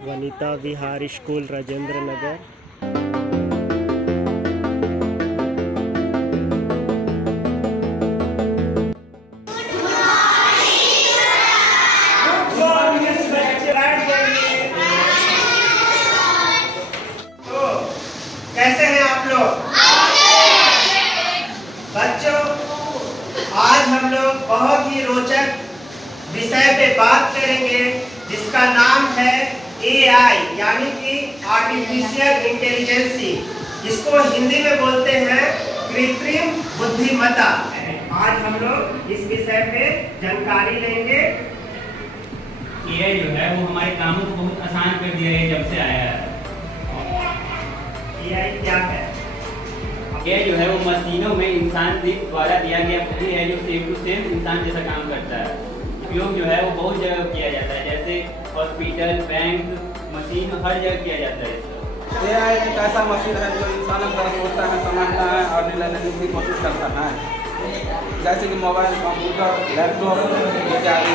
वनिता विहार school Rajendra Nagar. कैसे हैं आप लोग बच्चों? आज हम लोग बहुत ही रोचक विषय पे बात करेंगे जिसका नाम है AI यानी कि आर्टिफिशियल इंटेलिजेंसी। इसको हिंदी में बोलते हैं कृत्रिम बुद्धिमत्ता। आज हम लोग इस विषय पे जानकारी लेंगे। AI जो है वो हमारे कामों को बहुत आसान कर दिया है जब से आया है। AI क्या है? AI जो है वो मशीनों में इंसान द्वारा दिया गया बुद्धि है जो सेम टू सेम इंसान जैसा काम करता है। उपयोग जो है वो बहुत जगह किया जाता है, जैसे हॉस्पिटल, बैंक, मशीन हर जगह किया जाता है। AI एक ऐसा मशीन है जो इंसानों की तरह सोचता है, समझता है और निर्णय लेने की कोशिश करता है, जैसे कि मोबाइल, कंप्यूटर, लैपटॉप इत्यादि।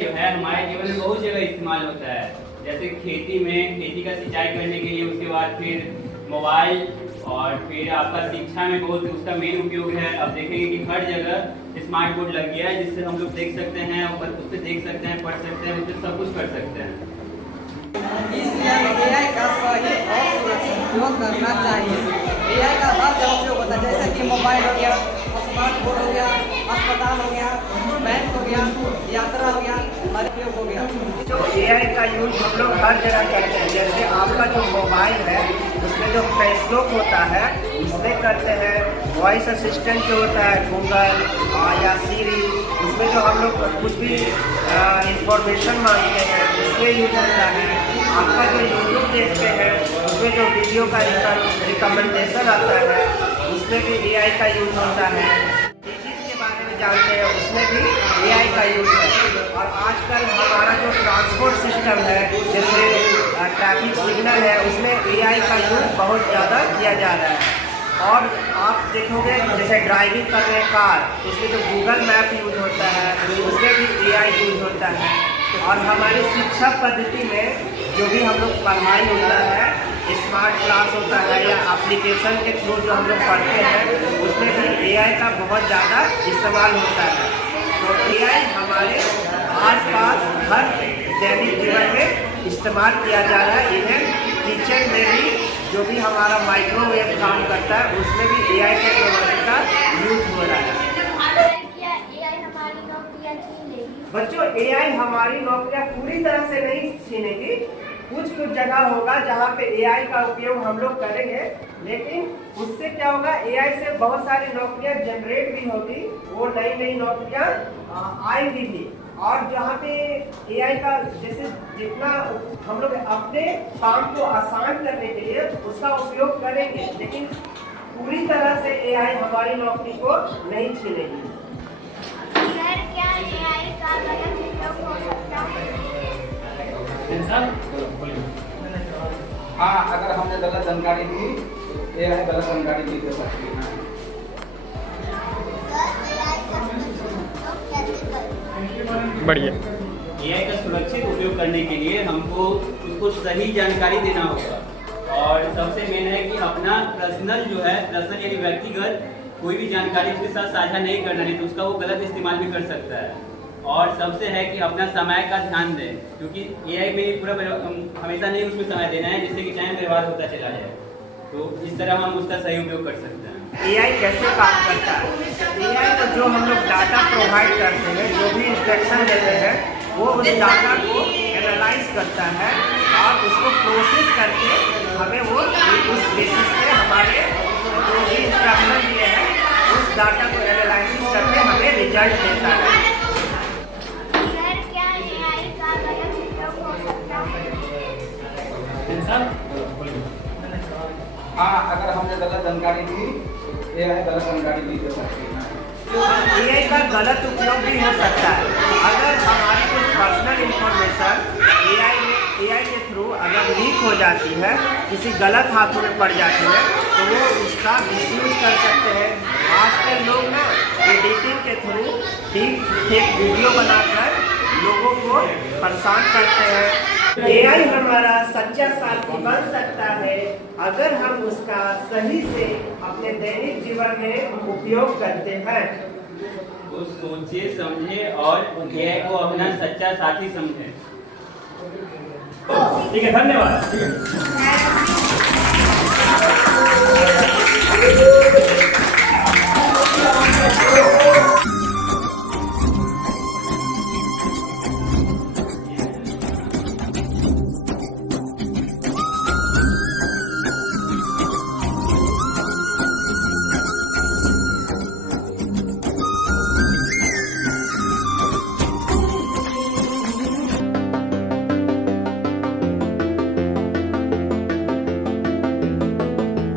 जो है हमारे जीवन में बहुत जगह इस्तेमाल होता है, जैसे खेती में, खेती का सिंचाई करने के लिए, उसके बाद फिर मोबाइल और फिर आपका शिक्षा में बहुत उसका मेन उपयोग है। अब देखेंगे कि हर जगह स्मार्ट बोर्ड लग गया है जिससे हम लोग देख सकते हैं, ऊपर उस पर देख सकते हैं, पढ़ सकते हैं, उससे सब कुछ कर सकते हैं। इसलिए AI का सही और सुरक्षित उपयोग करना चाहिए। AI का हर जगह उपयोग होता है, जैसे कि मोबाइल हो गया, स्मार्ट बोर्ड हो गया, अस्पताल हो गया, बैंक हो गया, यात्रा हो गया, हर उपयोग हो गया। जो AI का यूज हम लोग हर जगह करते हैं, जैसे आपका जो मोबाइल है उसमें जो फेस लॉक होता है उसमें करते हैं, वॉइस असिस्टेंट जो होता है गूगल या सीरी, उसमें जो हम लोग कुछ भी इंफॉर्मेशन मांगते हैं उसमें यूज होता है। आपका जो यूट्यूब देखते हैं उसमें जो वीडियो का रिकमेंडेशन आता है उसमें भी AI का यूज होता है। फिजिक्स के बारे में जानते हैं उसमें भी AI का यूज है। और आजकल हमारा जो ट्रांसपोर्ट सिस्टम है, जैसे ट्रैफिक सिग्नल है, उसमें AI का यूज बहुत ज़्यादा किया जा रहा है। और आप देखोगे जैसे ड्राइविंग कर रहे हैं कार, तो उसमें जो गूगल मैप यूज होता है उसमें भी AI यूज होता है। और हमारी शिक्षा पद्धति में जो भी हम लोग पढ़ाई होता है, स्मार्ट क्लास होता है या एप्लीकेशन के थ्रू जो हम लोग पढ़ते हैं उसमें भी AI का बहुत ज़्यादा इस्तेमाल होता है। तो AI हमारे आसपास हर दैनिक जीवन में इस्तेमाल किया जा रहा है। इवन किचन में भी जो भी हमारा माइक्रोवेव काम करता है उसमें भी AI टेक्नोलॉजी का यूज हो रहा है। बच्चों, AI हमारी नौकरियां पूरी तरह से नहीं छीनेगी। कुछ जगह होगा जहाँ पे AI का उपयोग हम लोग करेंगे, लेकिन उससे क्या होगा, AI से बहुत सारी नौकरियां जनरेट भी होगी, वो नई नई नौकरियां आएंगी भी। और जहाँ पे AI का जैसे जितना हम लोग अपने काम को आसान करने के लिए उसका उपयोग करेंगे, लेकिन पूरी तरह से AI हमारी नौकरी को नहीं छीनेगी। क्या AI का गलत उपयोग हो सकता है? हाँ, अगर हमने गलत जानकारी दी तो AI गलत जानकारी भी दे सकती है। बढ़िया। AI का सुरक्षित उपयोग करने के लिए हमको उसको सही जानकारी देना होगा। और सबसे मेन है कि अपना पर्सनल जो है, पर्सनल यानी व्यक्तिगत कोई भी जानकारी उसके साथ साझा नहीं करना, नहीं तो उसका वो गलत इस्तेमाल भी कर सकता है। और सबसे है कि अपना समय का ध्यान दें, क्योंकि AI में पूरा हमेशा नहीं उसमें समय देना है जिससे कि टाइम बर्बाद होता चला जाए। तो इस तरह हम उसका सही उपयोग कर सकते हैं। AI कैसे काम करता है? AI को जो हम लोग डाटा प्रोवाइड करते हैं, जो भी इंस्ट्रक्शन देते हैं, वो उस डाटा को एनालाइज करता है और उसको प्रोसेस करके हमें वो उस बेसिस पे हमारे जो भी इंस्ट्रक्शन दिए हैं उस डाटा को एनालाइसिस करके हमें रिजल्ट देता है। क्या AI का गलत उपयोग हो सकता है? हाँ, अगर हमने गलत जानकारी दी AI गलत जानकारी भी दे सकती है। AI का गलत उपयोग भी हो सकता है। अगर हमारी कुछ पर्सनल इंफॉर्मेशन AI के थ्रू अगर लीक हो जाती है, किसी गलत हाथों में पड़ जाती है, तो वो उसका मिसयूज कर सकते हैं आजकल लोग ना एडिटिंग के थ्रू ठीक ठीक वीडियो बनाकर लोगों को परेशान करते हैं। एआई हमारा सच्चा साथी बन सकता है अगर हम उसका सही से अपने दैनिक जीवन में उपयोग करते हैं। तो सोचे समझे और एआई को अपना सच्चा साथी समझे। ठीक है, धन्यवाद।